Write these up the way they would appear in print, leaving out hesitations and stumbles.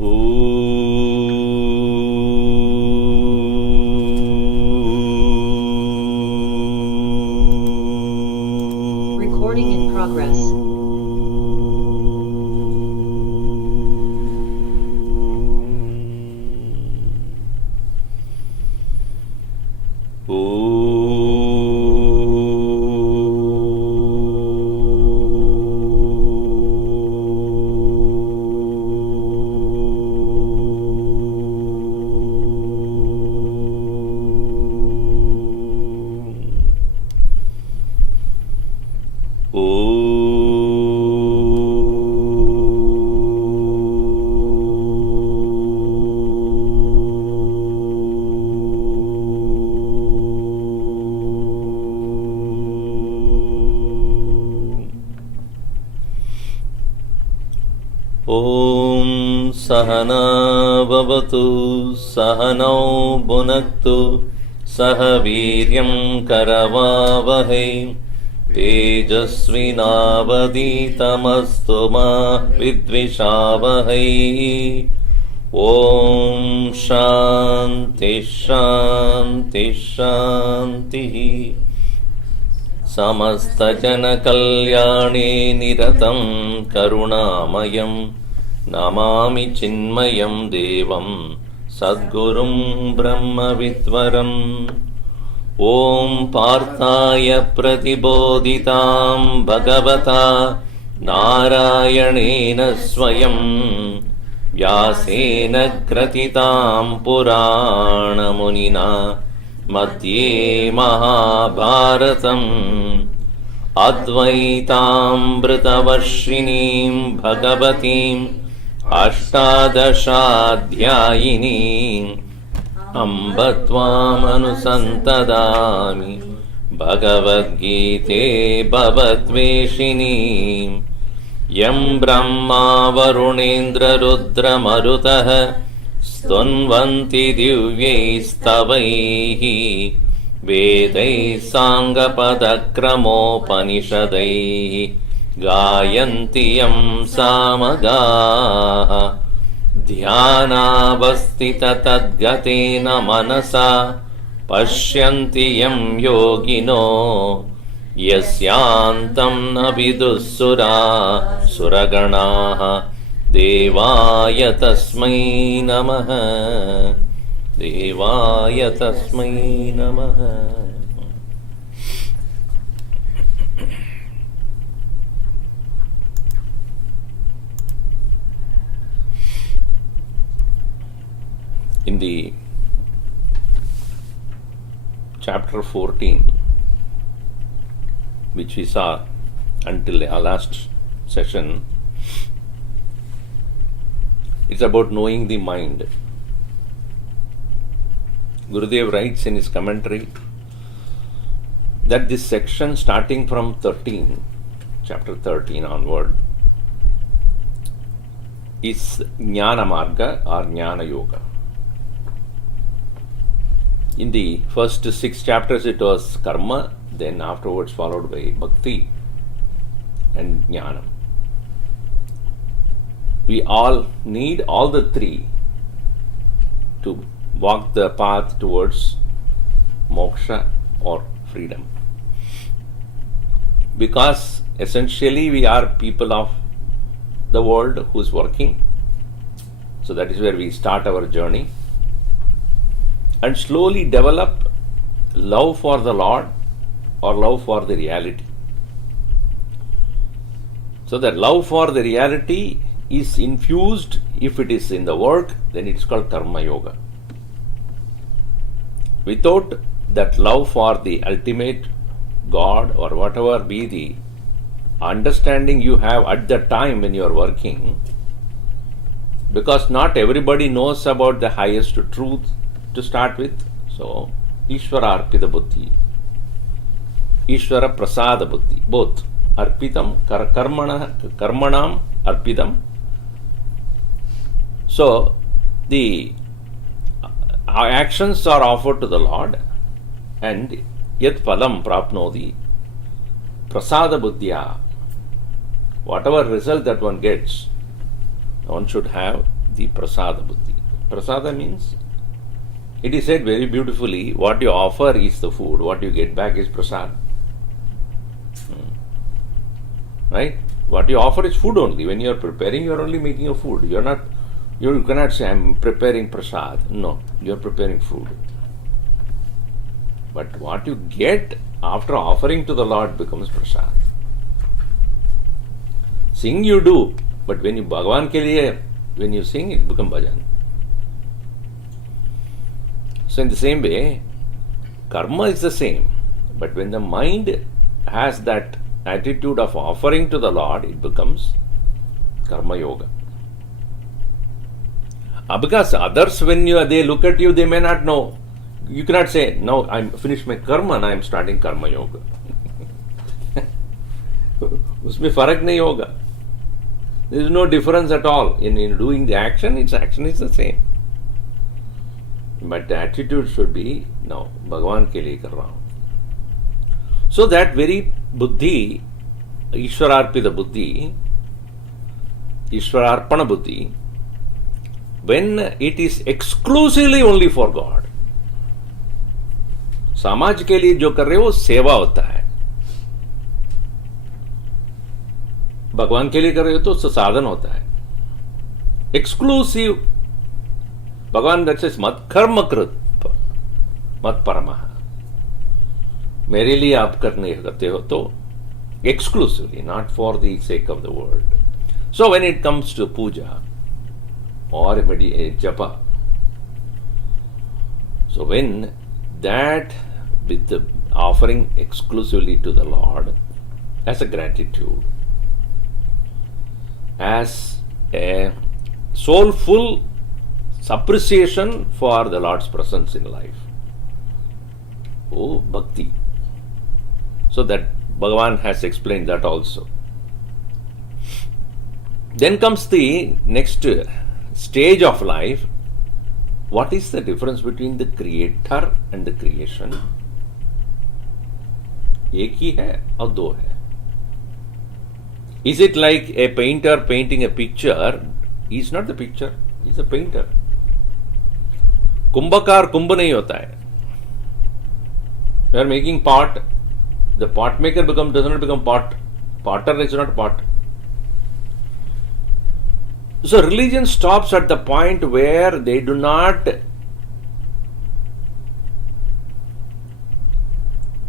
Recording in progress. Om Sahana Bhavatu Sahanau Bhunaktu Sahaviryam Karavavahai Tejasvinavaditamastu ma Vidvishavahai. Om Shanti Shanti Shanti. Samasta Jana Kalyane Niratam Karunamayam Namami Chinmayam Devam Sadgurum Brahma Vidvaram. Om Parthaya Pratibodhitam Bhagavata Narayanena Swayam Vyasena Kratitam Purana Munina Madhye Mahabharatam Advaitambritavashinim Bhagavatim Ashtadashadhyayinim Ambatvam Anusantadami Bhagavad Gita Bhavatveshinim Yam Brahma Varunendra Rudra Marutaha Stunvanti Divyaistavaihi Vedai Sangapadakramopanisadaihi Gayanti Yam Samagaha Dhyanavastita Tadgatena Manasa Pashyanti Yam Yogino Yasyantam Navidussura Suraganaha Devaya Tasmai Namaha. Devaya Tasmai Namaha. In the chapter 14, which we saw until our last session, it's about knowing the mind. Gurudev writes in his commentary that this section starting from 13, chapter 13 onward, is Jnana Marga or Jnana Yoga. In the first 6 chapters it was Karma, then afterwards followed by Bhakti and Jnana. We all need all the 3 to walk the path towards moksha or freedom. Because essentially we are people of the world who's working. So that is where we start our journey. And slowly develop love for the Lord or love for the reality. So that love for the reality is infused. If it is in the work, then it's called Karma Yoga. Without that love for the ultimate God or whatever be the understanding you have at the time when you are working, because not everybody knows about the highest truth to start with. So, Ishwara Arpita Buddhi, Ishwara Prasada Buddhi, both Arpitam, Karmanam Arpitam. So, the our actions are offered to the Lord, and yat phalam prapnodi prasada buddhya. Whatever result that one gets, one should have the prasada buddhi. Prasada means, it is said very beautifully, what you offer is the food, what you get back is prasad. Right? What you offer is food only. When you are preparing, you are only making a food. You cannot say, I am preparing prasad. No, you are preparing food. But what you get after offering to the Lord becomes prasad. Sing you do, but when you Bhagavan ke liye, when you sing, it becomes bhajan. So in the same way, karma is the same, but when the mind has that attitude of offering to the Lord, it becomes karma yoga. Because others, when they look at you, they may not know. You cannot say, now I'm finished my karma and I'm starting karma yoga. Usme farak nahi hoga. There is no difference at all in doing the action. Its action is the same. But the attitude should be, no, Bhagavan ke liye kar raha hu. So that very buddhi, Ishwararpita buddhi, Ishwararpana buddhi, when it is exclusively only for God, समाज के लिए जो कर रहे हो वो सेवा होता है, भगवान के लिए कर रहे हो तो साधन होता है. एक्सक्लूसिव भगवान दर्शे मत कर्म कृत मत परमः, मेरे लिए आप करते हो तो exclusively, not for the sake of the world. So when it comes to puja or japa, so when that with the offering exclusively to the Lord as a gratitude, as a soulful appreciation for the Lord's presence in life. Oh, bhakti. So that Bhagavan has explained that also. Then comes the next stage of life. What is the difference between the creator and the creation? एक ही है और दो है. Is it like a painter painting a picture? He is not the picture, he is a painter. Kumbhkar कुंभ नहीं होता है. We are making pot. The pot maker does not become pot. Potter is not pot. So religion stops at the point where they do not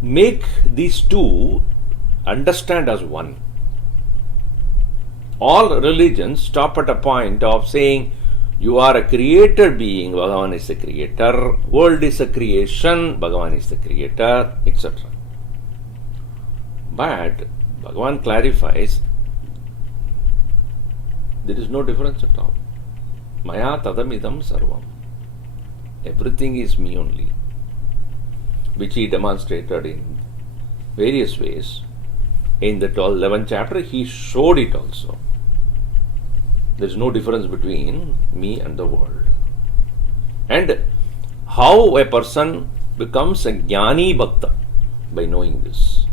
make these two understand as one. All religions stop at a point of saying, you are a created being, Bhagavan is the creator, world is a creation, Bhagavan is the creator, etc. But Bhagavan clarifies, there is no difference at all. Maya tadamidam sarvam. Everything is me only. Which he demonstrated in various ways. In the 11th chapter, he showed it also. There is no difference between me and the world. And how a person becomes a jnani bhakta by knowing this.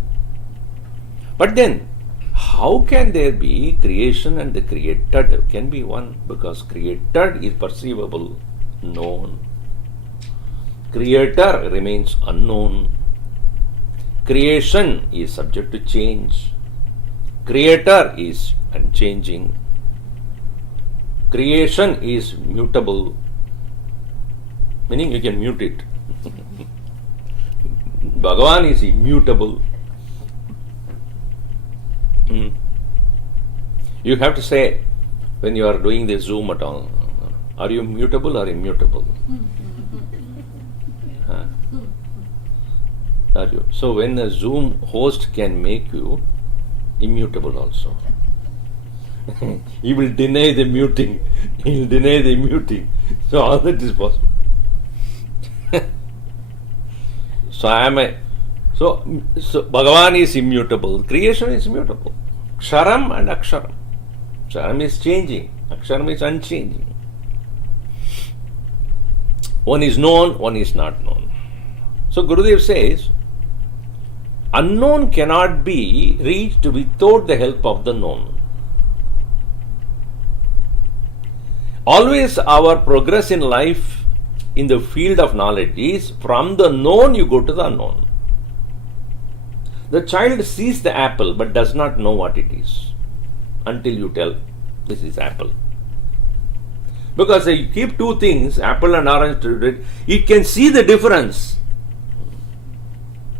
But then, how can there be creation and the created can be one? Because created is perceivable, known. Creator remains unknown. Creation is subject to change. Creator is unchanging. Creation is mutable, meaning you can mute it. Bhagavan is immutable. You have to say, when you are doing the Zoom at all, are you mutable or immutable? Are you? So when a Zoom host can make you immutable also. He will deny the muting. He will deny the muting. So all that is possible. So Bhagavan is immutable. Creation is mutable. Ksharam and Aksharam. Ksharam is changing. Aksharam is unchanging. One is known, one is not known. So Gurudev says, unknown cannot be reached without the help of the known. Always our progress in life in the field of knowledge is from the known you go to the unknown. The child sees the apple but does not know what it is until you tell this is apple. Because you keep two things, apple and orange, it can see the difference.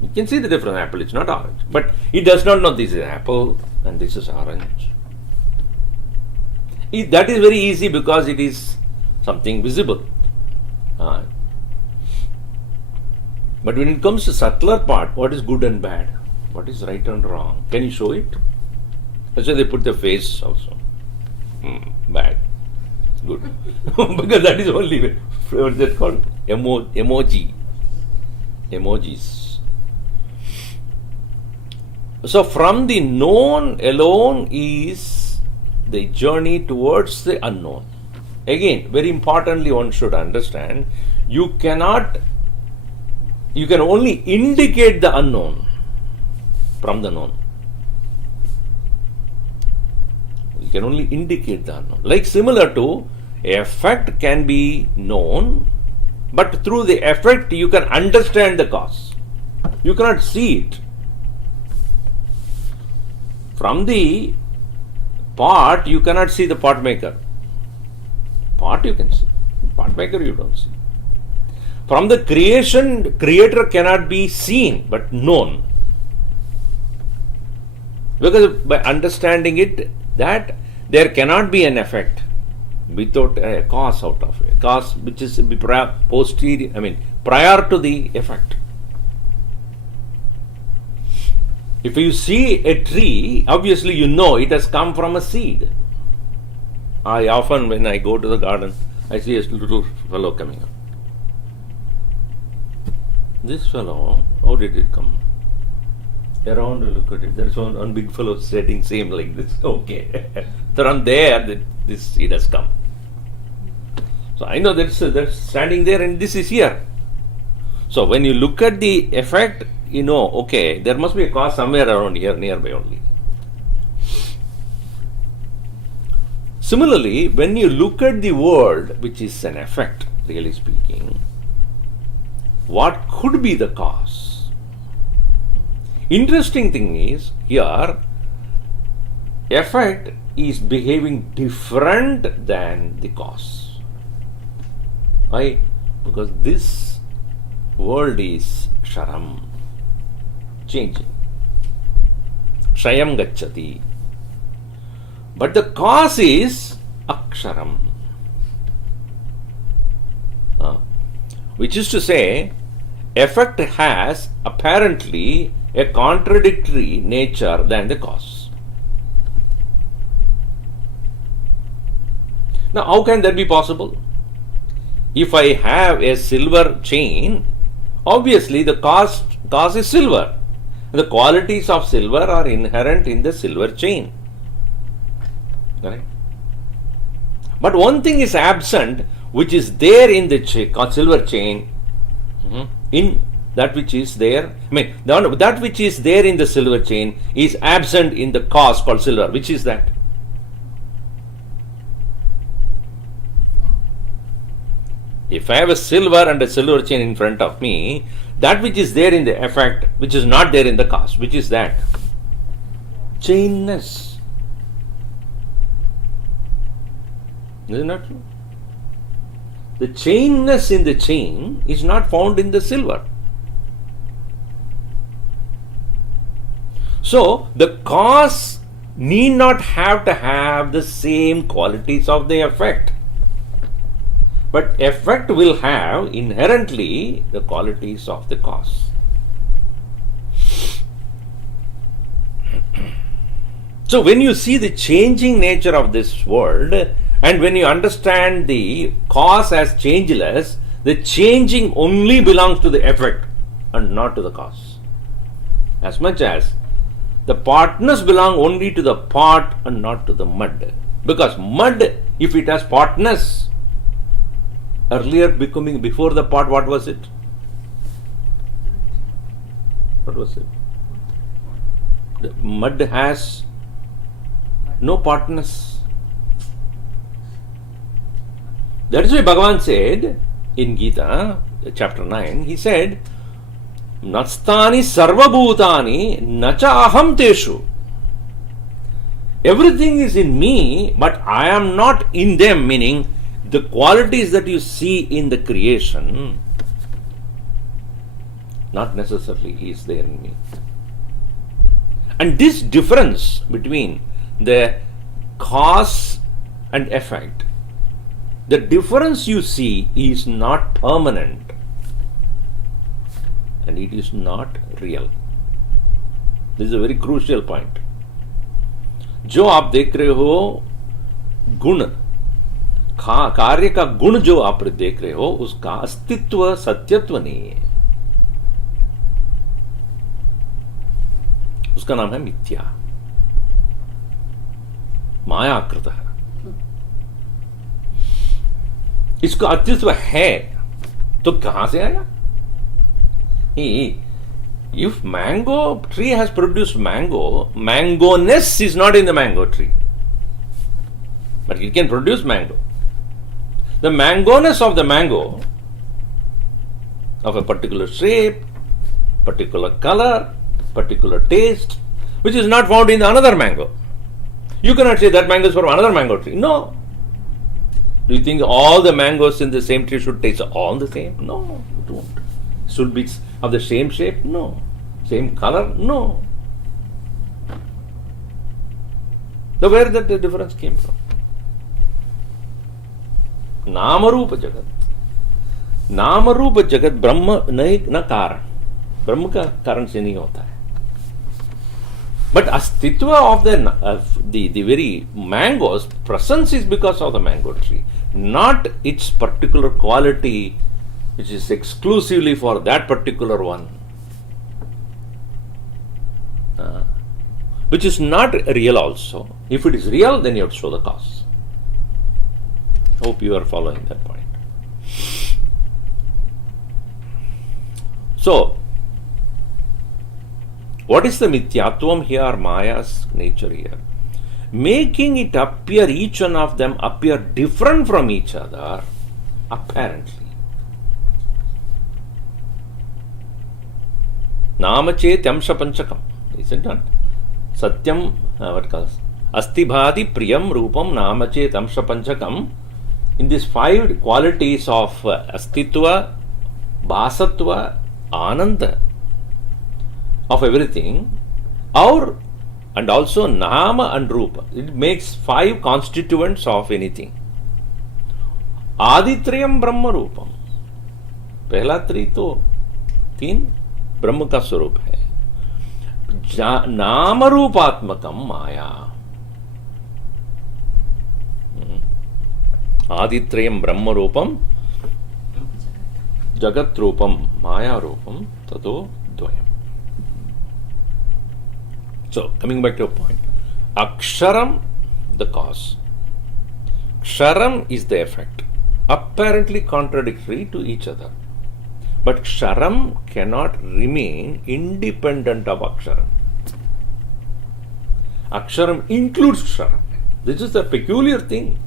You can see the difference. Apple is not orange, but it does not know this is apple and this is orange. That is very easy because it is something visible. But when it comes to subtler part, what is good and bad, what is right and wrong, can you show it? That's why they put the face also. Bad, good, because that is only what is that called? Emojis. So from the known alone is the journey towards the unknown. Again, very importantly, one should understand, you can only indicate the unknown from the known. You can only indicate the unknown. Like similar to, effect can be known, but through the effect you can understand the cause. You cannot see it. From the pot, you cannot see the pot maker. Pot you can see. Pot maker you don't see. From the creation, creator cannot be seen but known. Because by understanding it, that there cannot be an effect without a cause out of it. Cause which is posterior, prior to the effect. If you see a tree, obviously you know it has come from a seed. I often, when I go to the garden, I see a little fellow coming up. This fellow, how did it come? Around, look at it. There is one big fellow sitting same like this. Okay. From there, this seed has come. So I know that's standing there and this is here. So when you look at the effect, you know, okay, there must be a cause somewhere around here, nearby only. Similarly, when you look at the world, which is an effect, really speaking, what could be the cause? Interesting thing is, here, effect is behaving different than the cause. Why? Because this world is ksharam, changing. Kshayam gacchati. But the cause is aksharam. Which is to say, effect has apparently a contradictory nature than the cause. Now, how can that be possible? If I have a silver chain, obviously the cause is silver. The qualities of silver are inherent in the silver chain. Correct? But one thing is absent, which is there in the silver chain, in that which is there. That which is there in the silver chain is absent in the cause called silver. Which is that? If I have a silver and a silver chain in front of me, that which is there in the effect, which is not there in the cause, which is that? Chainness. Is it not true? The chainness in the chain is not found in the silver. So, the cause need not have to have the same qualities of the effect. But effect will have inherently the qualities of the cause. So when you see the changing nature of this world, and when you understand the cause as changeless, the changing only belongs to the effect and not to the cause. As much as the partners belong only to the pot and not to the mud. Because mud, if it has partners, earlier before the pot, what was it? What was it? The mud has no partners. That is why Bhagavan said in Gita, chapter 9, he said, Nastani sarvabhutani nacha aham teshu. Everything is in me, but I am not in them, meaning the qualities that you see in the creation, not necessarily is there in me. And this difference between the cause and effect, the difference you see is not permanent and it is not real. This is a very crucial point. जो आप देख रहे हो गुण, कार्य का गुण जो आप देख रहे हो, उसका अस्तित्व सत्यत्व नहीं है, उसका नाम है मिथ्या, मायाकृत है. इसका अस्तित्व है तो कहां से आया? If mango tree has produced mango, mangoness is not in the mango tree, but it can produce mango. The mangoness of the mango, of a particular shape, particular color, particular taste, which is not found in another mango. You cannot say that mango is from another mango tree. No. Do you think all the mangoes in the same tree should taste all the same? No, you don't. Should be of the same shape? No. Same color? No. So where that the difference came from? Namarupa Jagat. Namarupa Jagat Brahma na karan. Brahma ka karan se nahi hota hai. But astitva of the very mango's presence is because of the mango tree, not its particular quality which is exclusively for that particular one, which is not real also. If it is real, then you have to show the cause. Hope you are following that point. So, what is the mithyatvam here, Maya's nature here? Making it appear, each one of them appear different from each other, apparently. Namachet yamsha panchakam. Is it not? Satyam, what calls? Asti bhati priyam rupam namachet yamsha panchakam. In these 5 qualities of astitva, bhasatva, ananda, of everything, and also nama and rupa. It makes 5 constituents of anything. Aditriyam brahma rupam. पहला 3 तो 3 ब्रह्म का स्वरूप है. नाम रूपात्मकम माया. आदित्रयम ब्रह्म रूपम जगत रूपम माया रूपम ततो द्वयम. So, coming back to your point, Aksharam, the cause. Ksharam is the effect, apparently contradictory to each other. But Ksharam cannot remain independent of Aksharam. Aksharam includes Ksharam. This is the peculiar thing.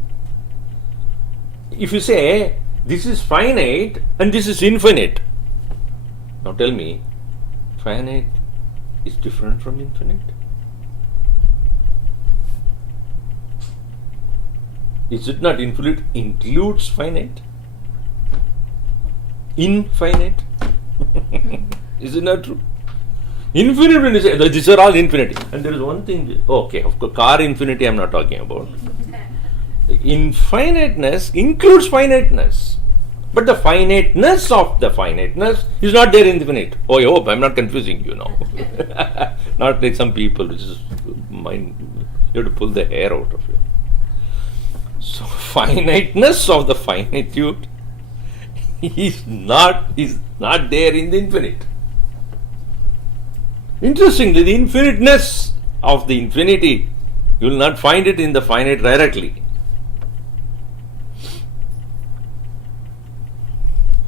If you say, this is finite and this is infinite, now tell me, finite is different from infinite? Is it not infinite includes finite? Infinite? Is it not true? Infinite, when you say, these are all infinity. And there is one thing, okay, of course, car infinity I am not talking about. The infiniteness includes finiteness. But the finiteness of the finiteness is not there in infinite. Oh, I hope I am not confusing you now. Not like some people, which is mind, you have to pull the hair out of it. So, finiteness of the finitude is not there in the infinite. Interestingly, the infiniteness of the infinity, you will not find it in the finite directly.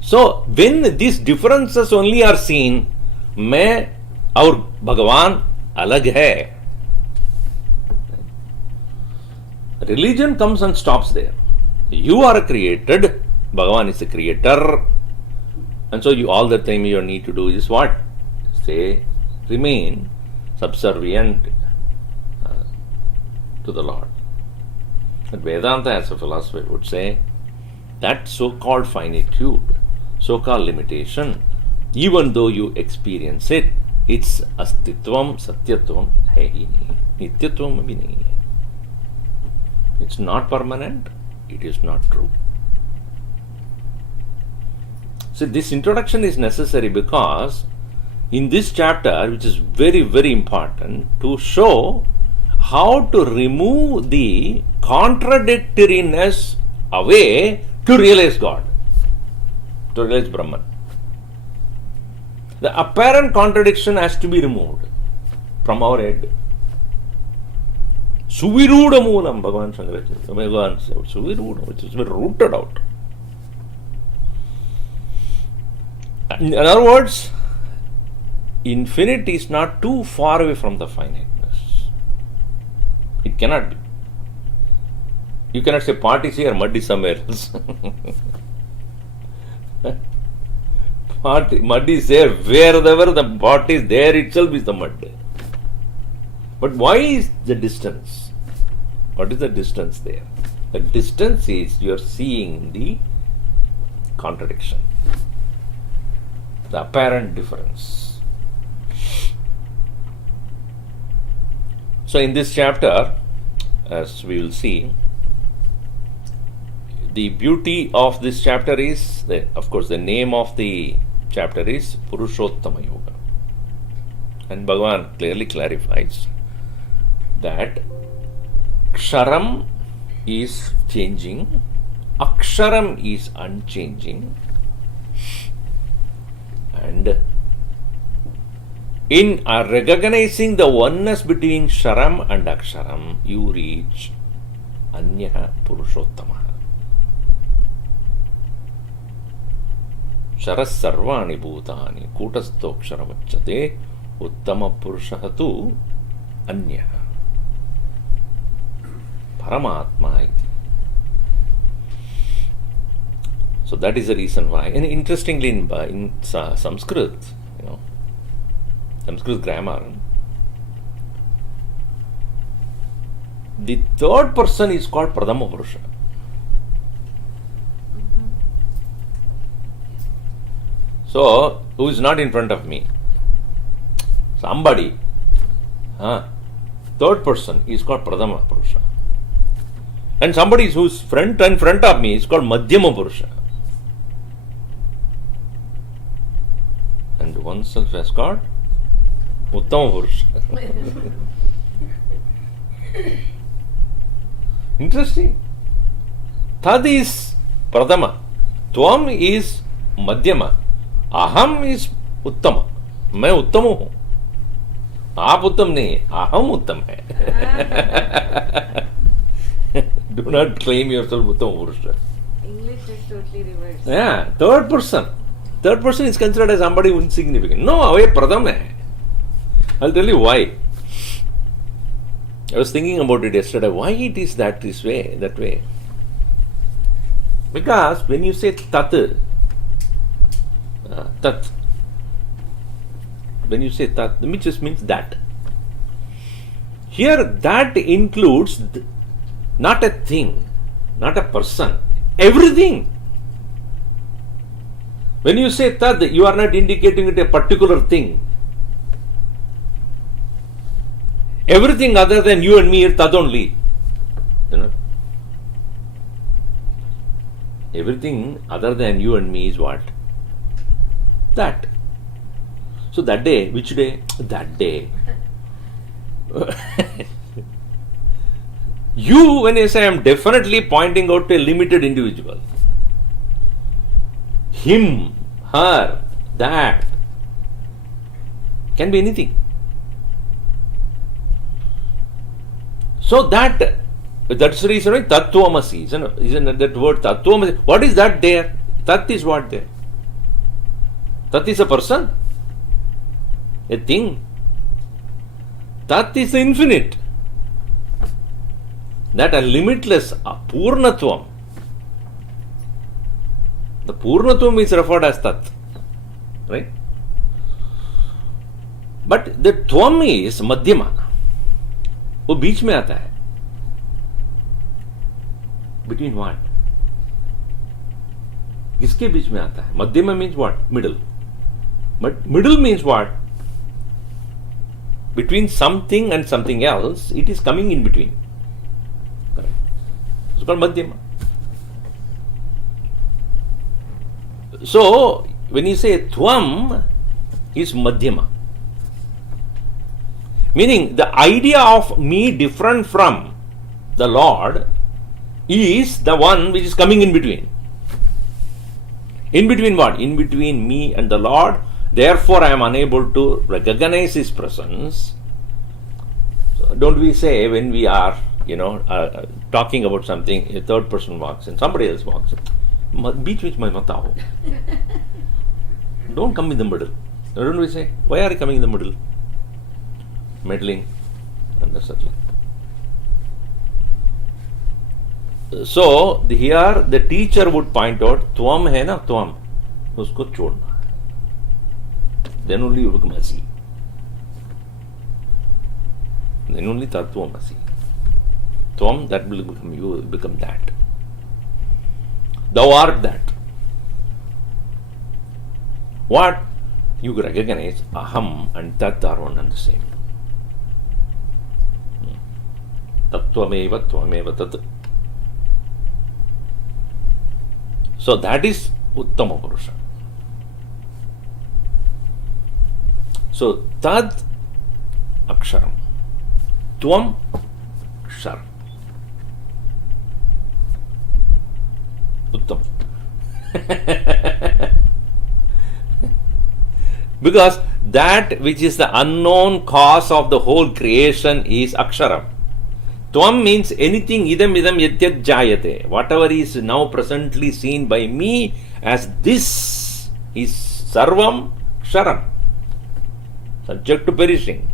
So, when these differences only are seen, मैं और भगवान अलग है. Religion comes and stops there. You are created, Bhagavan is the creator, and so you all the time you need to do is what? Remain subservient to the Lord. But Vedanta as a philosophy would say that so-called finitude, so-called limitation, even though you experience it, it's astitvam, satyatvam, hai hi nahi, nityatvam abhi nahi hai. It's not permanent, it is not true. So this introduction is necessary because in this chapter, which is very, very important, to show how to remove the contradictoriness away to realize God, to realize Brahman. The apparent contradiction has to be removed from our head. Suviruda moolam, Bhagavan Shankaracharya said, Suviruda, which is rooted out. In other words, infinity is not too far away from the finiteness. It cannot be. You cannot say pot is here, mud is somewhere else. Mud is there, wherever the pot is, there itself is the mud. But why is the distance? What is the distance there? The distance is you are seeing the contradiction, the apparent difference. So in this chapter, as we will see, the beauty of this chapter is, of course, the name of the chapter is Purushottama Yoga. And Bhagavan clearly clarifies that Ksharam is changing, Aksharam is unchanging, and in recognizing the oneness between Ksharam and Aksharam, you reach Anyaha Purushottama. Sharas sarvani bhutani kutasthoksharavachyate uttama purushah Anyaha Paramatma iti. So that is the reason why. And interestingly, in Sanskrit, Sanskrit grammar, the third person is called Pradama Purusha. So, who is not in front of me? Somebody. Third person is called Pradama Purusha. And somebody who's front of me is called Madhyama Purusha. And oneself is called Uttama Purusha. Interesting. Tad is Pradama. Tvam is Madhyama. Aham is Uttama. मैं उत्तम हूं. आप उत्तम नहीं, aham उत्तम है. Do not claim yourself Uttama Purusha. English is totally reversed. Yeah, third person. Third person is considered as somebody insignificant. No, ये प्रथम है. I'll tell you why. I was thinking about it yesterday. Why it is that way? Because when you say tat, when you say tat, which just means that. Here, that includes not a thing, not a person, everything. When you say tad, you are not indicating it a particular thing. Everything other than you and me is tad only. Everything other than you and me is what? That. So that day, which day? That day. You, when you say, I am definitely pointing out to a limited individual. Him, her, that. Can be anything. So that's the reason why Tattvamasi, isn't that word Tattvamasi? What is that there? Tat is what there? Tat is a person, a thing. Tat is the infinite. That a limitless Purnatvam, The Purnatvam is referred as Tat. Right? But the Tvam is Madhyama. वो बीच में आता है. Between what? किसके बीच में आता है? Madhyama means what? Middle. But middle means what? Between something and something else, it is coming in between. Correct. It's called Madhyama. So, when you say Tvam is Madhyama, meaning the idea of me different from the Lord is the one which is coming in between. In between what? In between me and the Lord. Therefore, I am unable to recognize His presence. So don't we say when we are, talking about something, a third person walks in, somebody else walks in. Beach with my mata ho. Don't come in the middle. Don't we say, why are you coming in the middle? Meddling and settling. So here the teacher would point out, Tvam hai na, Tvam. Usko chodna. Then only you become Asi. Then only Tattvam Asi. Tvam, that will become you, will become that. Thou art that. What? You recognize Aham and Tat are one and the same. Tattvameva Tvameva Tat. So that is Uttama Purusha. So Tad Aksharam. Tvam Kshar. Uttam. Because that which is the unknown cause of the whole creation is Aksharam. Tvam means anything idam yatyat jayate. Whatever is now presently seen by me as this is Sarvam Ksharam. Subject to perishing.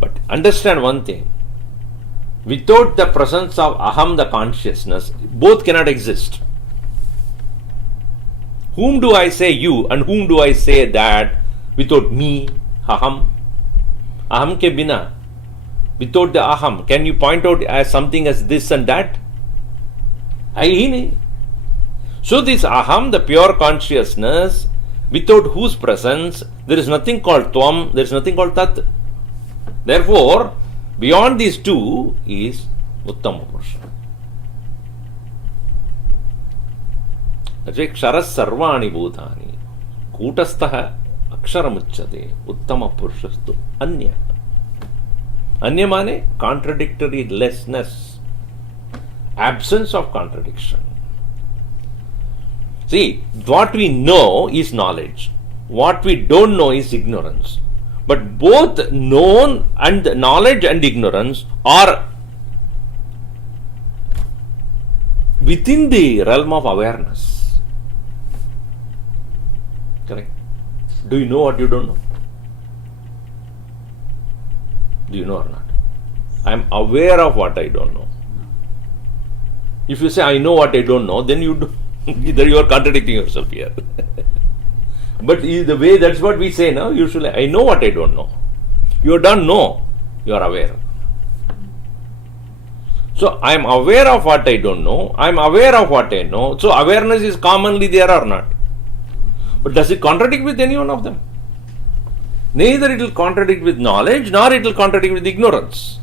But understand one thing. Without the presence of Aham, the consciousness, both cannot exist. Whom do I say you and whom do I say that without me, Aham? Aham ke bina. Without the Aham, can you point out as something as this and that? So this Aham, the pure consciousness, without whose presence there is nothing called Tvam, there is nothing called Tat. Therefore, beyond these two is Uttama Purusha. Ksharas sarvani bhutani kutastaha aksharamuchyate uttama purushastu anya. Anya mane contradictory lessness, absence of contradiction. See, what we know is knowledge. What we don't know is ignorance. But both known and knowledge and ignorance are within the realm of awareness. Correct? Do you know what you don't know? Do you know or not? I am aware of what I don't know. If you say I know what I don't know, then you are contradicting yourself here. But the way, that's what we say now, usually, I know what I don't know. You don't know, you are aware. So, I am aware of what I don't know, I am aware of what I know, so awareness is commonly there or not. But does it contradict with any one of them? Neither it will contradict with knowledge, nor it will contradict with ignorance.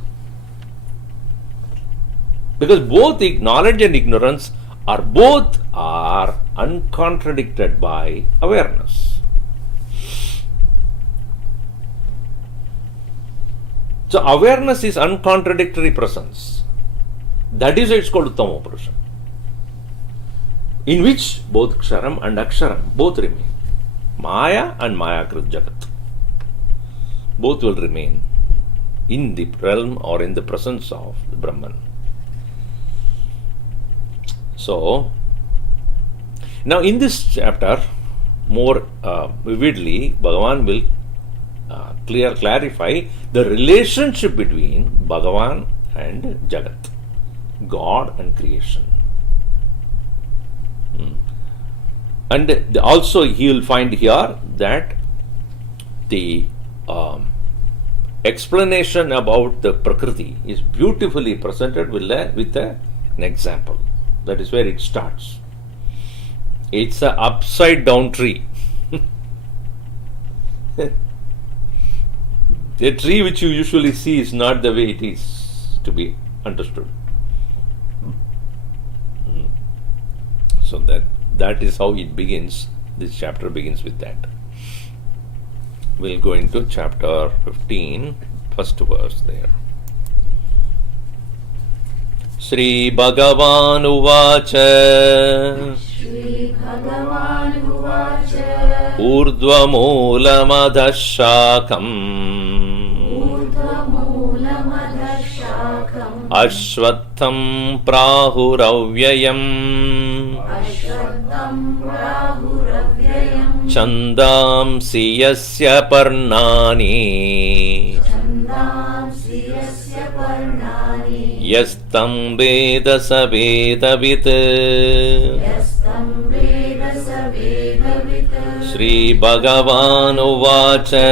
Because both knowledge and ignorance are uncontradicted by awareness. So awareness is uncontradictory presence. That is why it's called Uttama Purusha. In which both Ksharam and Aksharam both remain. Maya and Mayakrit Jagat. Both will remain in the realm or in the presence of the Brahman. So, now in this chapter, more vividly, Bhagavan will clarify the relationship between Bhagavan and Jagat, God and creation. And also he will find here that the explanation about the Prakriti is beautifully presented with an example. That is where it starts. It's an upside down tree. A tree which you usually see is not the way it is to be understood. So that is how it begins. This chapter begins with that. We'll go into chapter 15, first verse there. Shri Bhagavan Uvacha Shri Bhagavan Uvacha Urdhvamulamādhashākam Urdhvamulamādhashākam Ashvattham Prahuravyayam Ashvattham Prahuravyayam Chandamsi Yasya Parnani Chandamsi Yasya Parnani Yastam Veda Savedavit Yastam Veda Savedavit Shri Bhagavan Uvacha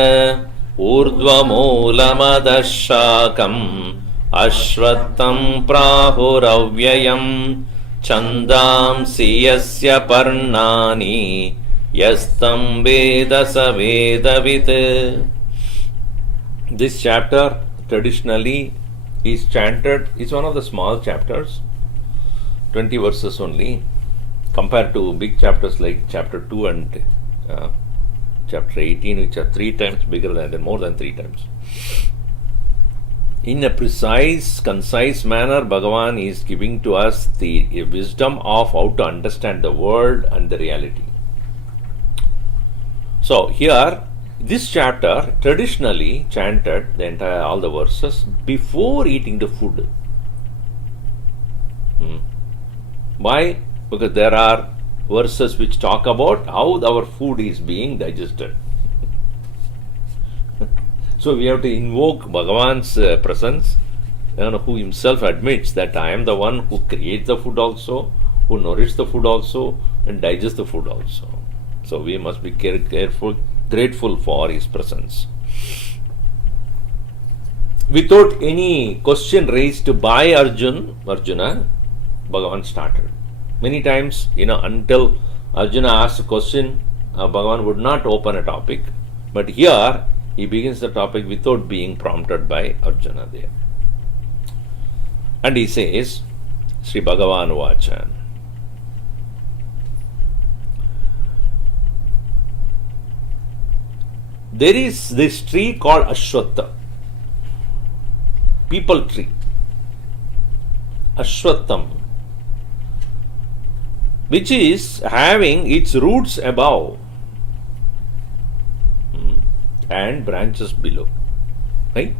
Urdhvamulamādhashākam Ashvattham Prahuravyayam Chandamsi Yasya Parnani Yastam Veda Savedavit. This chapter traditionally is chanted, is one of the small chapters, 20 verses only, compared to big chapters like chapter 2 and chapter 18, which are 3 times bigger than more than 3 times. In a precise, concise manner, Bhagavan is giving to us the wisdom of how to understand the world and the reality. So here, this chapter traditionally chanted all the verses before eating the food. Why? Because there are verses which talk about how our food is being digested. So we have to invoke Bhagavan's presence, who himself admits that I am the one who creates the food also, who nourishes the food also, and digests the food also. So we must be careful, grateful for his presence. Without any question raised by Arjuna, Bhagavan started. Many times, until Arjuna asked a question, Bhagavan would not open a topic. But here, he begins the topic without being prompted by Arjuna there. And he says, Sri Bhagavan Vacha. There is this tree called Ashwatha, people tree. Ashwatham, which is having its roots above and branches below. Right?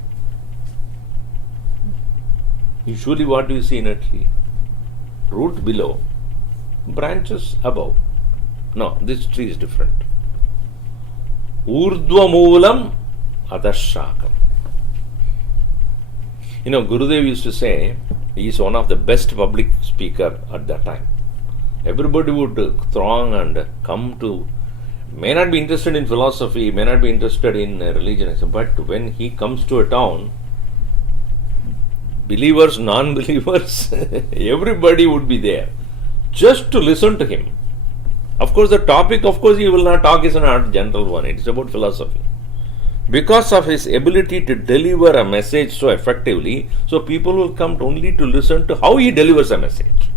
Usually what do you see in a tree? Root below, branches above. No, this tree is different. Urdhvamulam adhashakam. Gurudev used to say he is one of the best public speaker at that time. Everybody would throng and come to, may not be interested in philosophy, may not be interested in religion, but when he comes to a town, believers, non-believers, everybody would be there just to listen to him. Of course, the topic, he will not talk, is not a general one. It is about philosophy. Because of his ability to deliver a message so effectively, so people will come only to listen to how he delivers a message.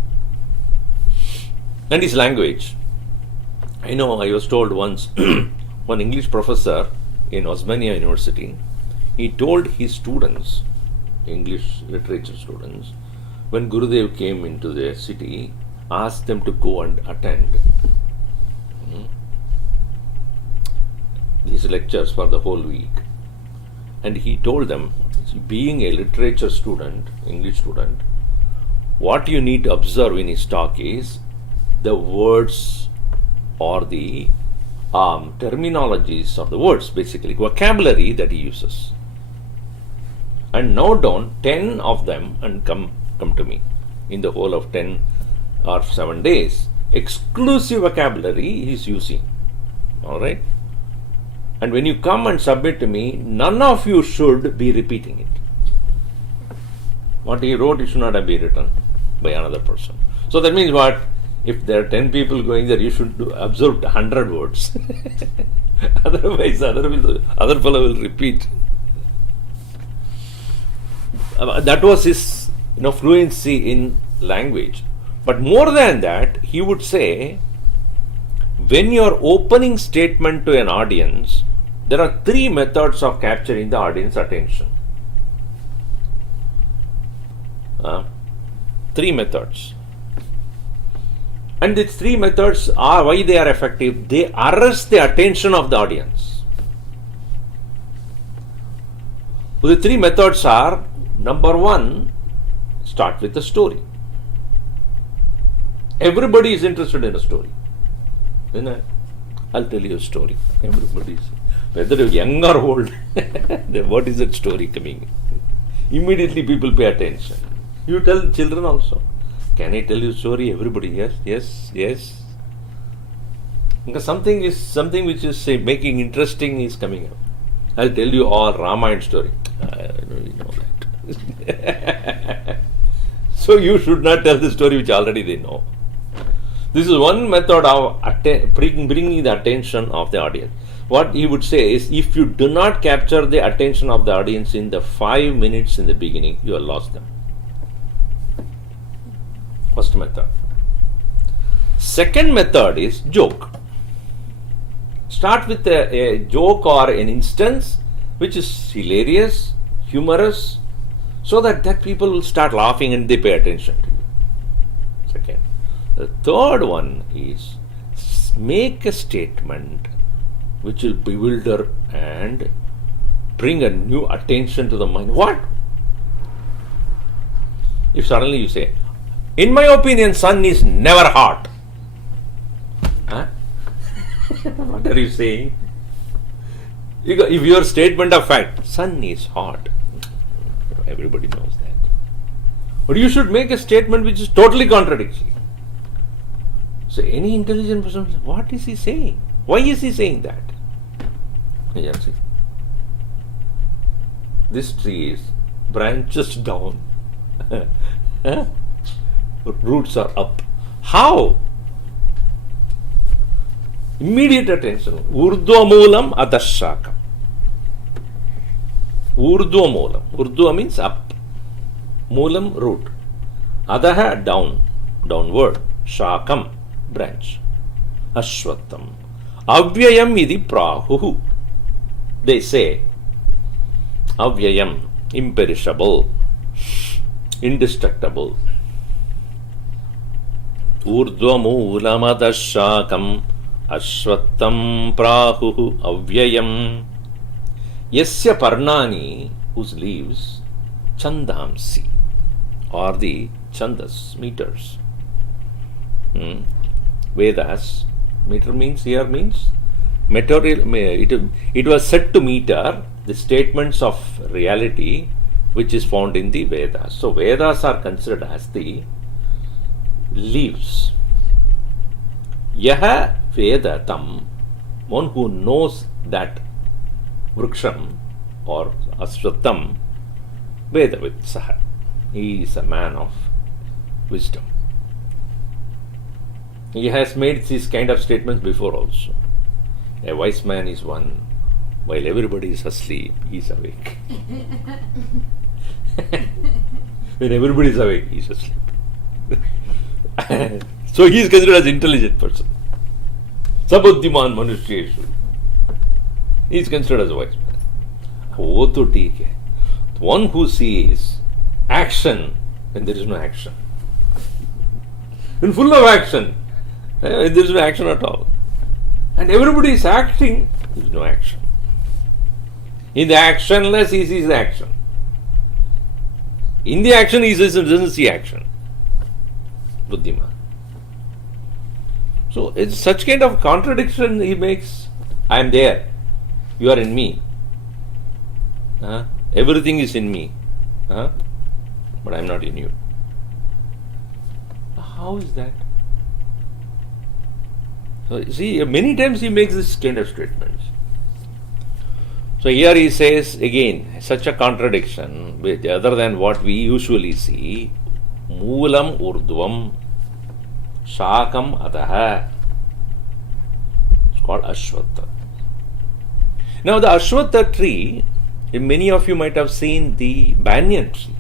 And his language. I was told once, one English professor in Osmania University, he told his students, English literature students, when Gurudev came into the city, asked them to go and attend these lectures for the whole week. And he told them, being a literature student, English student, what you need to observe in his talk is the words or the terminologies of the words, basically, vocabulary that he uses. And note down 10 of them and come to me in the whole of 10 or 7 days. exclusive vocabulary he is using. Alright? And when you come and submit to me, none of you should be repeating it. What he wrote, it should not have been written by another person. So that means what? If there are 10 people going there, you should observe 100 words. Otherwise, other fellow will repeat. That was his fluency in language. But more than that, he would say, when you are opening statement to an audience, there are 3 methods of capturing the audience attention. 3 methods. And these 3 methods are why they are effective. They arrest the attention of the audience. The 3 methods are, number 1, start with a story. Everybody is interested in a story. I'll tell you a story. Everybody is, whether young or old, what is that story coming? Immediately people pay attention. You tell children also. Can I tell you a story? Everybody, yes. Because something which is making interesting is coming up. I'll tell you all Ramayana story. I don't know that. So you should not tell the story which already they know. This is one method of bringing the attention of the audience. What he would say is, if you do not capture the attention of the audience in the 5 minutes in the beginning, you have lost them. First method. Second method is joke. Start with a joke or an instance which is hilarious, humorous, so that people will start laughing and they pay attention to you. Second. The third one is make a statement which will bewilder and bring a new attention to the mind. What? If suddenly you say, in my opinion, sun is never hot. Huh? What are you saying? If your statement of fact, sun is hot, everybody knows that. But you should make a statement which is totally contradictory. So any intelligent person says, what is he saying? Why is he saying that? Yeah, see. This tree is branches down. Roots are up. How? Immediate attention. Urdhva moolam adashakam. Urdhva moolam. Urdhva means up. Moolam, root. Adaha, down. Downward. Shakam, branch. Ashwatam. Avyayam idi prahuhu. They say, Avyayam, imperishable, indestructible. Urdhvamulamadash-shakam ashwatam prahuhu avyayam. Yasya parnani, whose leaves, chandamsi, or the chandas, meters. Vedas, meter means material, it was said to meter the statements of reality which is found in the Vedas. So Vedas are considered as the leaves. Yaha Vedatam, one who knows that Vruksham or Ashwatam, Vedavid Saha. He is a man of wisdom. He has made these kind of statements before also. A wise man is one, while everybody is asleep, he is awake. When everybody is awake, he is asleep. So he is considered as an intelligent person. Sabuddhiman manusheshu. He is considered as a wise man. Wo to theek hai. One who sees action when there is no action. When full of action, there is no action at all. And everybody is acting, there is no action. In the actionless, he sees the action. In the action, he doesn't see action. Buddhiman. So it's such kind of contradiction he makes. I am there. You are in me. Everything is in me. But I am not in you. How is that? So, see, many times he makes this kind of statements. So here he says again, such a contradiction, other than what we usually see, Moolam Urdhvam Shakam Adaha. It's called Ashwatha. Now the Ashwatha tree, many of you might have seen the banyan tree.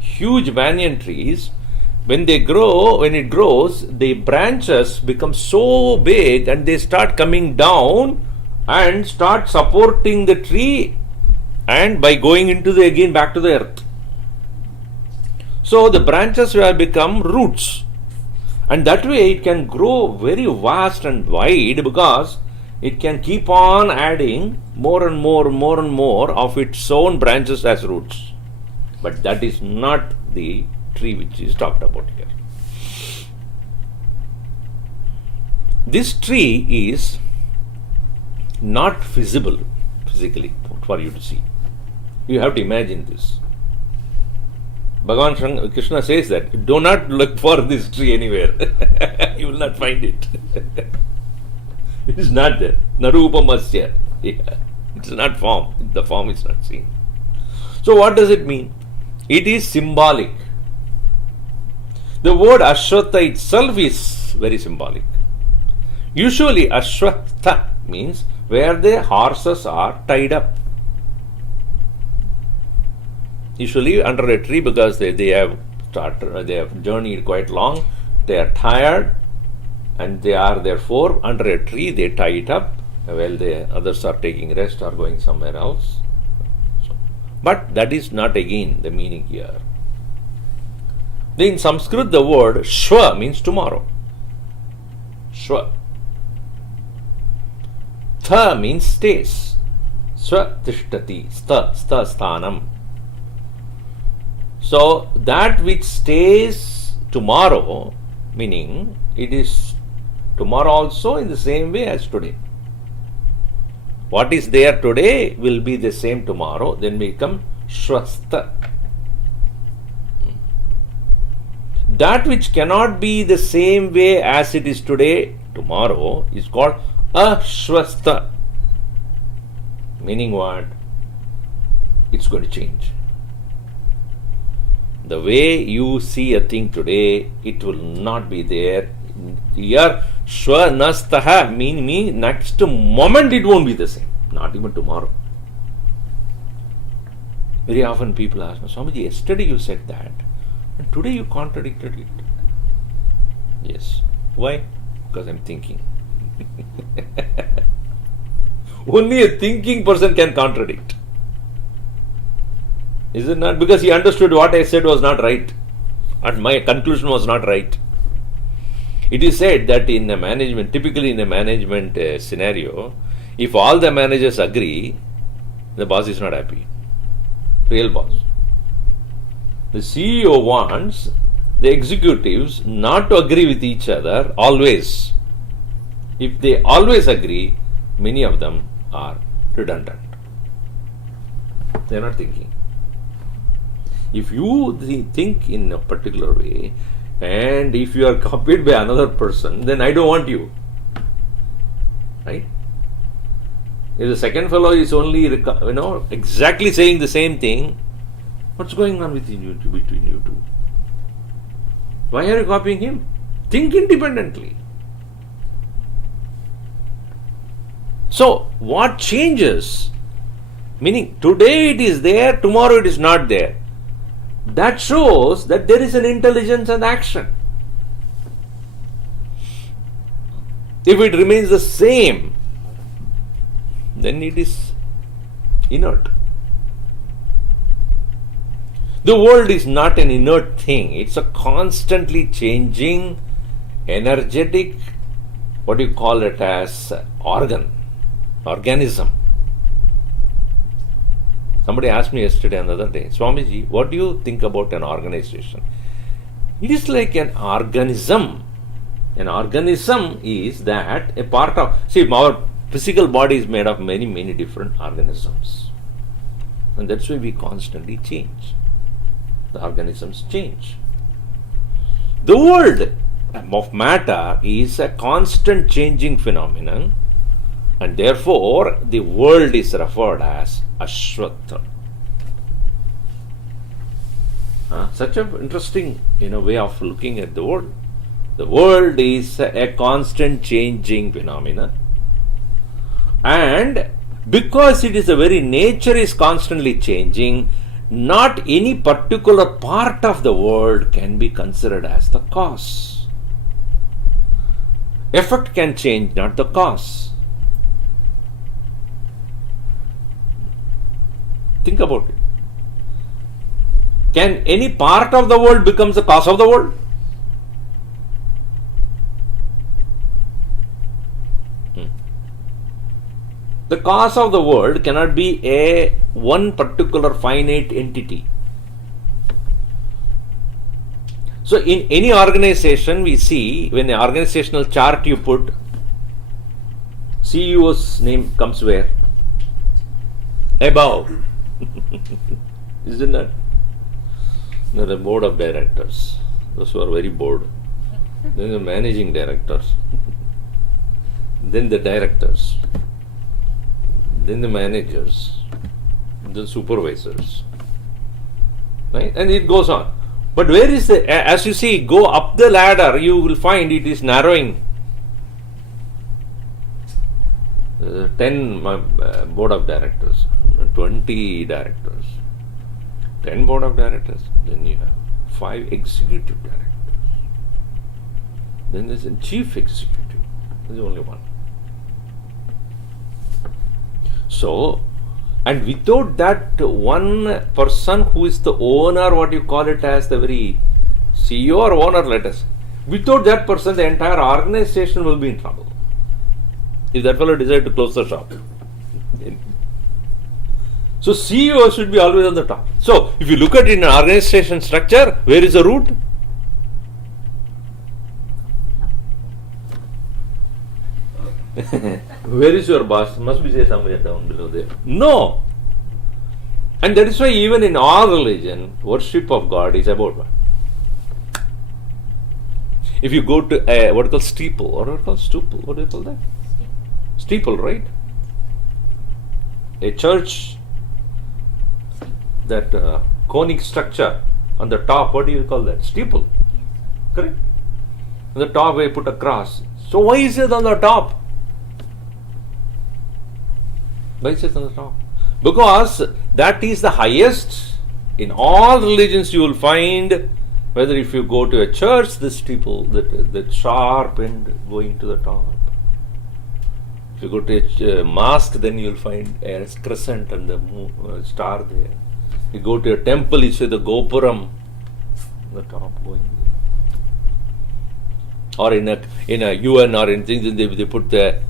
Huge banyan trees, when it grows, the branches become so big and they start coming down and start supporting the tree, and by going into again back to the earth. So the branches will become roots, and that way it can grow very vast and wide because it can keep on adding more and more of its own branches as roots. But that is not the tree which is talked about here. This tree is not visible physically for you to see. You have to imagine this. Bhagavan Krishna says that do not look for this tree anywhere. You will not find it. It is not there. Narupamasya. Yeah. It is not form. The form is not seen. So what does it mean? It is symbolic. The word Ashwatha itself is very symbolic. Usually Ashwatha means where the horses are tied up. Usually under a tree, because they have journeyed quite long, they are tired, and they are therefore under a tree, they tie it up while the others are taking rest or going somewhere else. But that is not again the meaning here. In Sanskrit, the word Shwa means tomorrow. Shwa. Tha means stays. Swa tishtati. Sta sthanam. So that which stays tomorrow, meaning it is tomorrow also in the same way as today. What is there today will be the same tomorrow, then become Shwastha. That which cannot be the same way as it is today, tomorrow, is called Ashwastha. Meaning what? It's going to change. The way you see a thing today, it will not be there. Here, Shwanastaha means next moment it won't be the same. Not even tomorrow. Very often people ask me, Swamiji, yesterday you said that, and today you contradicted it. Yes. Why? Because I'm thinking. Only a thinking person can contradict. Is it not? Because he understood what I said was not right, and my conclusion was not right. It is said that in a management, typically in a management scenario, if all the managers agree, the boss is not happy. Real boss. The CEO wants the executives not to agree with each other always. If they always agree, many of them are redundant. They are not thinking. If you think in a particular way, and if you are copied by another person, then I don't want you. Right? If the second fellow is only exactly saying the same thing, what's going on between you two? Why are you copying him? Think independently. So, what changes? Meaning, today it is there, tomorrow it is not there. That shows that there is an intelligence and action. If it remains the same, then it is inert. The world is not an inert thing. It's a constantly changing, energetic, what do you call it as, organism. Somebody asked me yesterday and the other day, Swamiji, what do you think about an organization? It is like an organism. An organism is that a part of, our physical body is made of many, many different organisms. And that's why we constantly change. The organisms change. The world of matter is a constant changing phenomenon, and therefore the world is referred as Ashwatha. Such an interesting way of looking at the world. The world is a constant changing phenomenon, and because it is the very nature is constantly changing, not any particular part of the world can be considered as the cause. Effect can change, not the cause. Think about it. Can any part of the world become the cause of the world? The cause of the world cannot be a one particular finite entity. So in any organization we see, when an organizational chart you put, CEO's name comes where? Above. Isn't it? The board of directors, those who are very bored. Then the managing directors. Then the directors. Then the managers, the supervisors, right? And it goes on. But where is as you see, go up the ladder, you will find it is narrowing. 10 board of directors, 20 directors, 10 board of directors, then you have 5 executive directors. Then there's a chief executive, there's only one. So, and without that one person who is the owner, what you call it as the very CEO or owner, let us, without that person, the entire organization will be in trouble. If that fellow decides to close the shop. So, CEO should be always on the top. So, if you look at it in an organization structure, where is the root? Where is your boss? Must be somewhere down below there. No. And that is why even in our religion, worship of God is about what? If you go to a what do you call steeple, or what do you call stupel, what do you call that? Steeple, right? A church, that conic structure on the top, what do you call that? Steeple. Correct? On the top we put a cross. So why is it on the top? Why is it on the top? Because that is the highest. In all religions you will find, whether if you go to a church, the steeple, that sharp end going to the top. If you go to a mosque, then you will find a crescent and the star there. You go to a temple, you see the gopuram, the top going there. Or in a UN or in things, they put the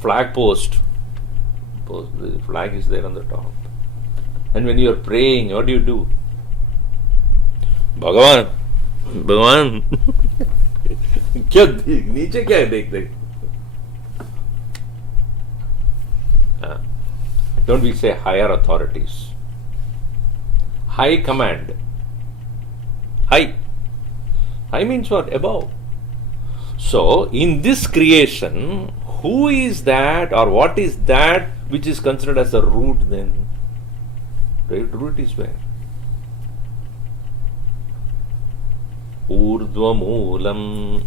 flag post. The flag is there on the top. And when you are praying, what do? Bhagavan, नीचे क्या है देख Don't we say higher authorities? High command. High means what? Above. So in this creation, who is that or what is that which is considered as a root then? Right? Root is where? Urdhva moolam.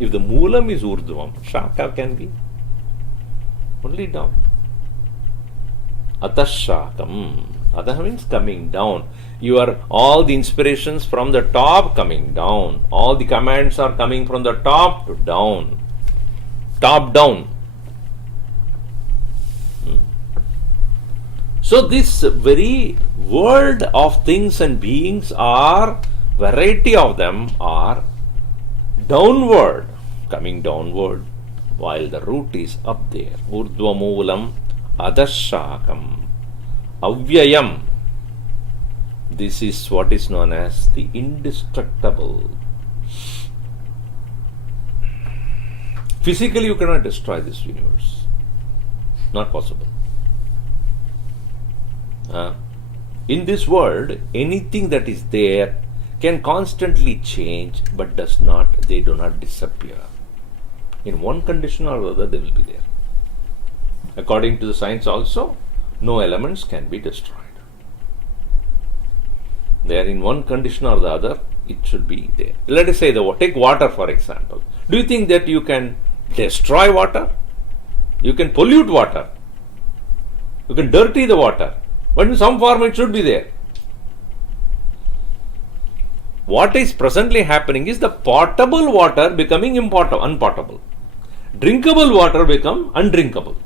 If the moolam is urdhvam, shaka can be only down. Atashakam. Atah means coming down. All the inspirations from the top coming down. All the commands are coming from the top to down. Top down. So this very world of things and beings are, variety of them are downward, coming downward, while the root is up there. Urdhva moolam adashakam avyayam. This is what is known as the indestructible. Physically you cannot destroy this universe. Not possible. In this world, anything that is there can constantly change, but they do not disappear. In one condition or other, they will be there. According to the science also, no elements can be destroyed. They are in one condition or the other, it should be there. Let us say, take water for example. Do you think that you can destroy water? You can pollute water. You can dirty the water. But in some form it should be there. What is presently happening is the potable water becoming unpotable. Drinkable water become undrinkable.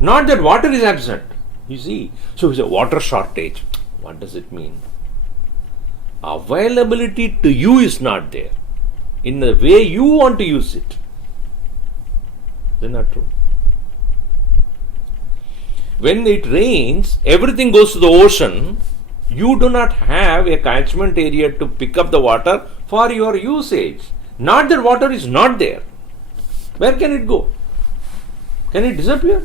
Not that water is absent. You see, so it's a water shortage. What does it mean? Availability to you is not there in the way you want to use it. Is that not true? When it rains, everything goes to the ocean. You do not have a catchment area to pick up the water for your usage. Not that water is not there. Where can it go? Can it disappear?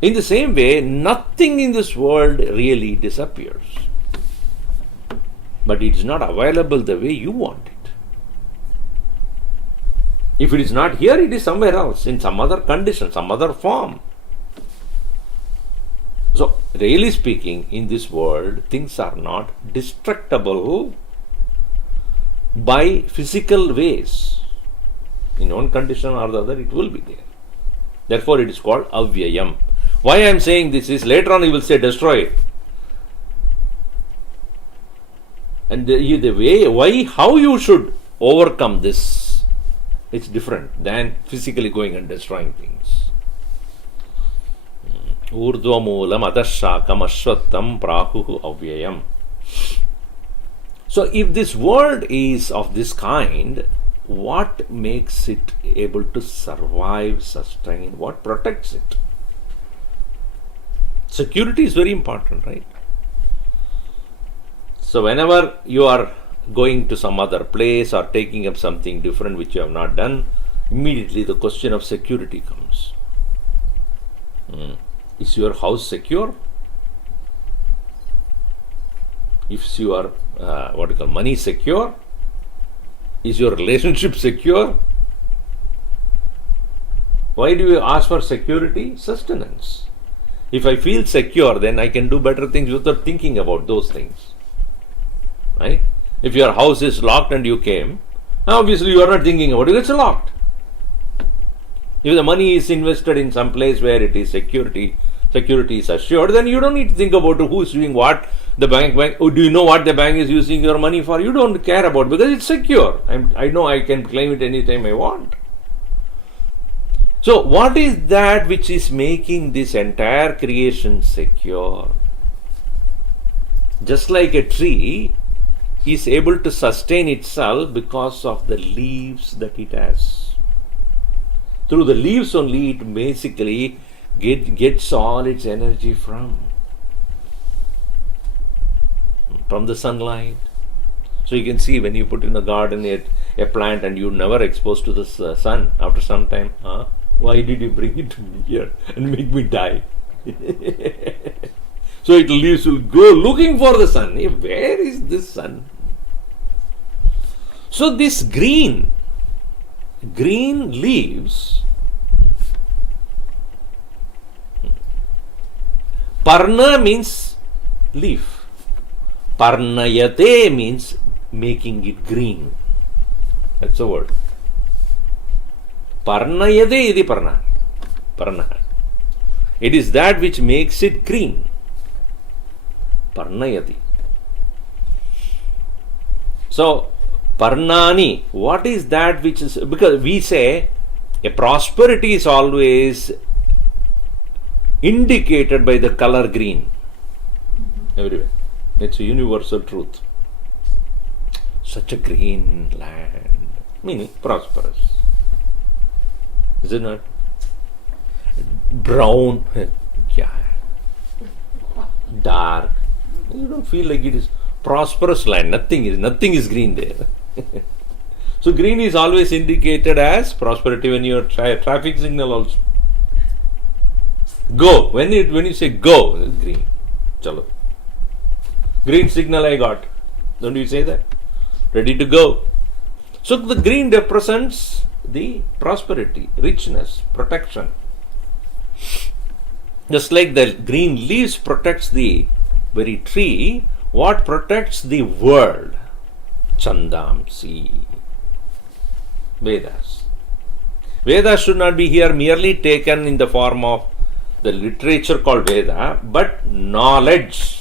In the same way, nothing in this world really disappears. But it is not available the way you want it. If it is not here, it is somewhere else, in some other condition, some other form. So, really speaking, in this world, things are not destructible by physical ways. In one condition or the other, it will be there. Therefore, it is called avyayam. Why I am saying this is, later on you will say destroy it. And how you should overcome this, it's different than physically going and destroying things. Urdhvamulam adashakam ashwattam prahuhu avyayam. So if this world is of this kind, what makes it able to survive, sustain? What protects it? Security is very important, right? So whenever you are going to some other place or taking up something different which you have not done, immediately the question of security comes. Is your house secure? Is your money secure? Is your relationship secure? Why do you ask for security? Sustenance. If I feel secure, then I can do better things without thinking about those things. Right? If your house is locked and you came, obviously you are not thinking about it, it's locked. If the money is invested in some place where it is security is assured, then you don't need to think about who is doing what, the bank, do you know what the bank is using your money for? You don't care about it because it's secure. I know I can claim it anytime I want. So, what is that which is making this entire creation secure? Just like a tree is able to sustain itself because of the leaves that it has. Through the leaves only it basically gets all its energy from the sunlight. So you can see when you put in a garden a plant and you never exposed to the sun, after some time, why did you bring it to me here and make me die? So leaves will go looking for the sun. Where is this sun? So this green leaves, parna means leaf. Parnayate means making it green. That's the word. Parnayate iti parna. It is that which makes it green. Parnayati. So, Parnani, what is that which is, because we say a prosperity is always indicated by the color green. Everywhere. It's a universal truth. Such a green land, meaning prosperous. Is it not? Brown, dark. You don't feel like it is prosperous land. Nothing is green there. So green is always indicated as prosperity when you are traffic signal also. Go. When you say go, it's green. Chalo. Green signal I got. Don't you say that? Ready to go. So the green represents the prosperity, richness, protection. Just like the green leaves protects the very tree, what protects the world? Chandamsi. Vedas. Vedas should not be here merely taken in the form of the literature called Veda, but knowledge.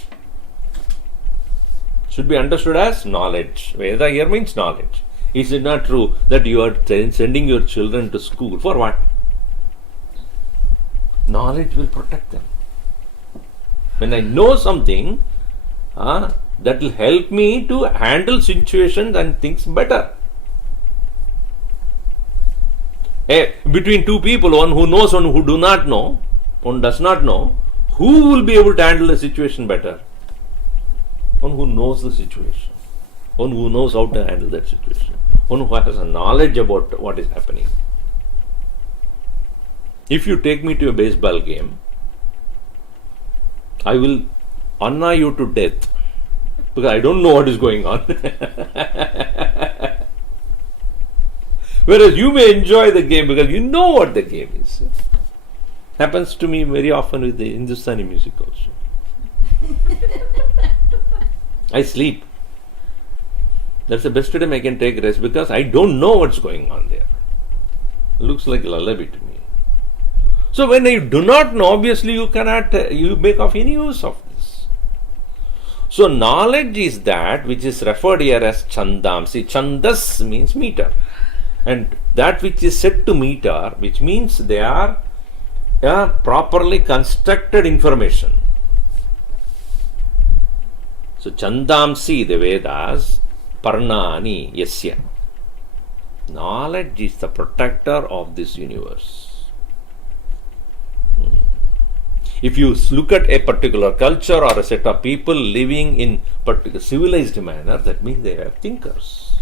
Should be understood as knowledge. Veda here means knowledge. Is it not true that you are sending your children to school? For what? Knowledge will protect them. When I know something, that will help me to handle situations and things better. Between two people, one who knows, one who do not know, one does not know, who will be able to handle the situation better? One who knows the situation. One who knows how to handle that situation. One who has a knowledge about what is happening. If you take me to a baseball game, I will annoy you to death because I don't know what is going on. Whereas you may enjoy the game because you know what the game is. Happens to me very often with the Hindustani music also. I sleep. That's the best time I can take rest because I don't know what's going on there. It looks like a lullaby to me. So when you do not know, obviously you cannot you make of any use of this. So knowledge is that which is referred here as chandam. See, chandas means meter. And that which is set to meter, which means they are properly constructed information. So chandamsi, the Vedas, parnani, yasya. Knowledge is the protector of this universe. If you look at a particular culture or a set of people living in particular civilized manner, that means they are thinkers.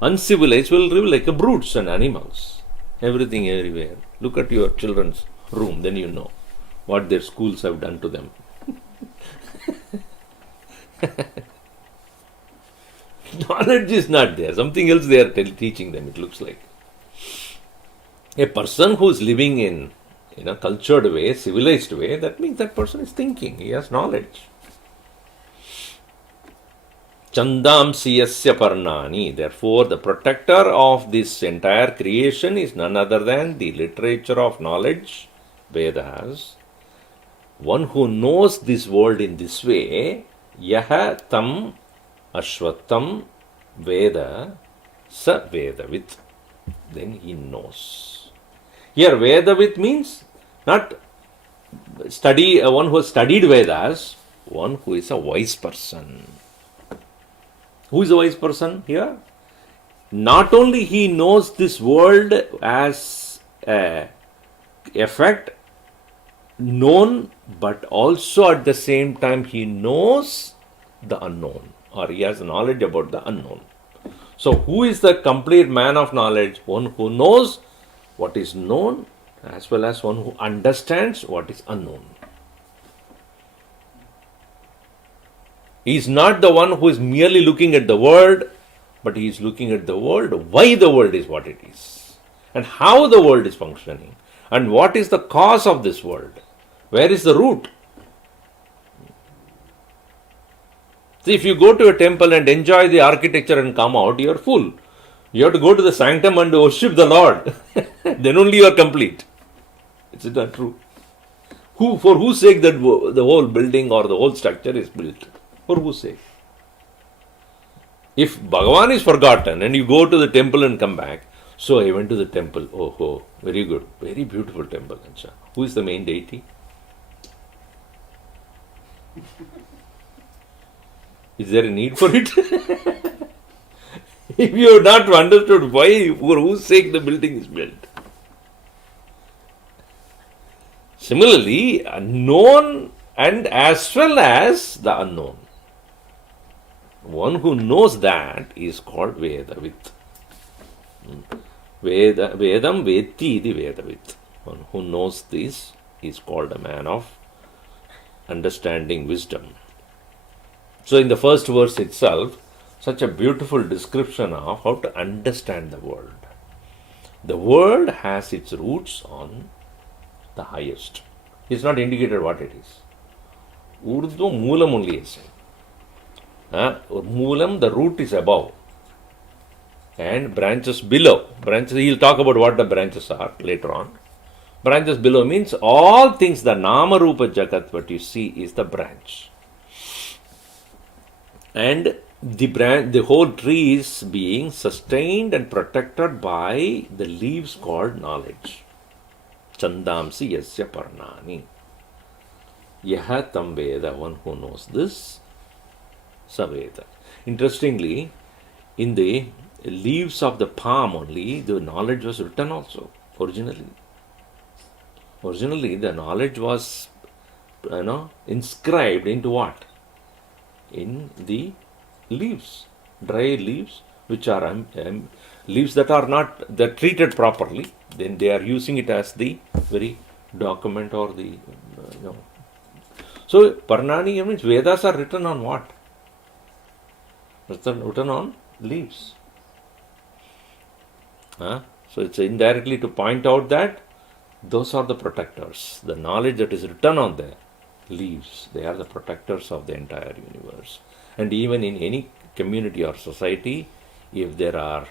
Uncivilized will live like a brutes and animals. Everything everywhere. Look at your children's room, then you know what their schools have done to them. Knowledge is not there. Something else they are teaching them, it looks like. A person who is living in a cultured way, civilized way, that means that person is thinking, he has knowledge. Chandam siyasya parnani. Therefore, the protector of this entire creation is none other than the literature of knowledge, Vedas. One who knows this world in this way, yaha tam ashwatam veda sa vedavit. Then he knows. Here, vedavit means not study, one who has studied Vedas, one who is a wise person. Who is a wise person here? Not only he knows this world as a effect, known, but also at the same time he knows the unknown, or he has knowledge about the unknown. So who is the complete man of knowledge? One who knows what is known as well as one who understands what is unknown. He is not the one who is merely looking at the world, but he is looking at the world, why the world is what it is, and how the world is functioning, and what is the cause of this world, where is the root. See, if you go to a temple and enjoy the architecture and come out, you are full. You have to go to the sanctum and worship the Lord. Then only you are complete. Is it not true? For whose sake that the whole building or the whole structure is built? For whose sake? If Bhagavan is forgotten and you go to the temple and come back, so I went to the temple. Oh, very good. Very beautiful temple. Who is the main deity? Is there a need for it? If you have not understood why, for whose sake the building is built. Similarly, known and as well as the unknown. One who knows that is called Vedavit. Vedam Vetti iti Vedavit. One who knows this is called a man of understanding wisdom. So in the first verse itself, such a beautiful description of how to understand the world. The world has its roots on the highest. It's not indicated what it is. Urdu Moolam only is. Moolam, the root is above. And branches below. Branches, he'll talk about what the branches are later on. Branches below means all things, the Nama Rupa Jagat, what you see is the branch. And the whole tree is being sustained and protected by the leaves called knowledge. Chandamsi yasya parnani. Yaha tam veda, one who knows this, saveda. Interestingly, in the leaves of the palm only, the knowledge was written also, originally. Originally, the knowledge was, inscribed into what? In the leaves, dry leaves, which are leaves that are not, they're treated properly, then they are using it as the very document or the, So, Parnani means Vedas are written on what? Written on leaves. So, it's indirectly to point out that those are the protectors. The knowledge that is written on the leaves, they are the protectors of the entire universe. And even in any community or society, if there are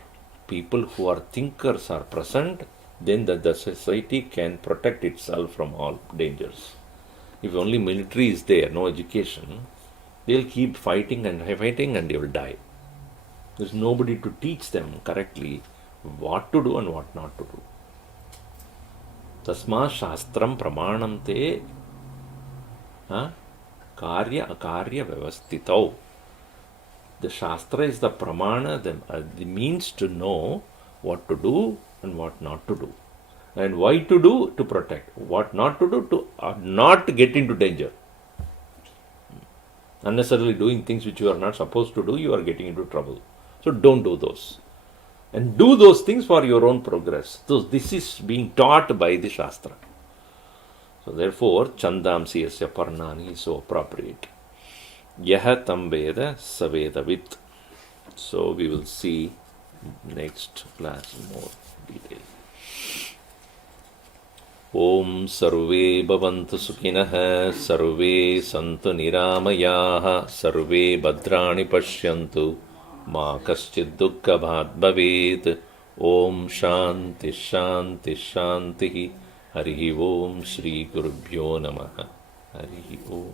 people who are thinkers are present, then the society can protect itself from all dangers. If only military is there, no education, they'll keep fighting and they will die. There's nobody to teach them correctly what to do and what not to do. Tasma shastram pramanam te karya akarya vyavastitau. The shastra is the pramana, the means to know what to do and what not to do. And why to do? To protect. What not to do? To not get into danger. Unnecessarily doing things which you are not supposed to do, you are getting into trouble. So don't do those. And do those things for your own progress. So this is being taught by the Shastra. So therefore, Chandamsi yasya parnani is so appropriate. Yaha tam veda savedavit. So we will see next class more detail. Om sarve bhavantu sukhinah, sarve santu niramayaha, sarve bhadrani pashyantu, ma kaschid dukkha bhat bhavet. Om shanti shanti shanti. Harihi Om Shri Gurubhyo Namaha. Harihi Om.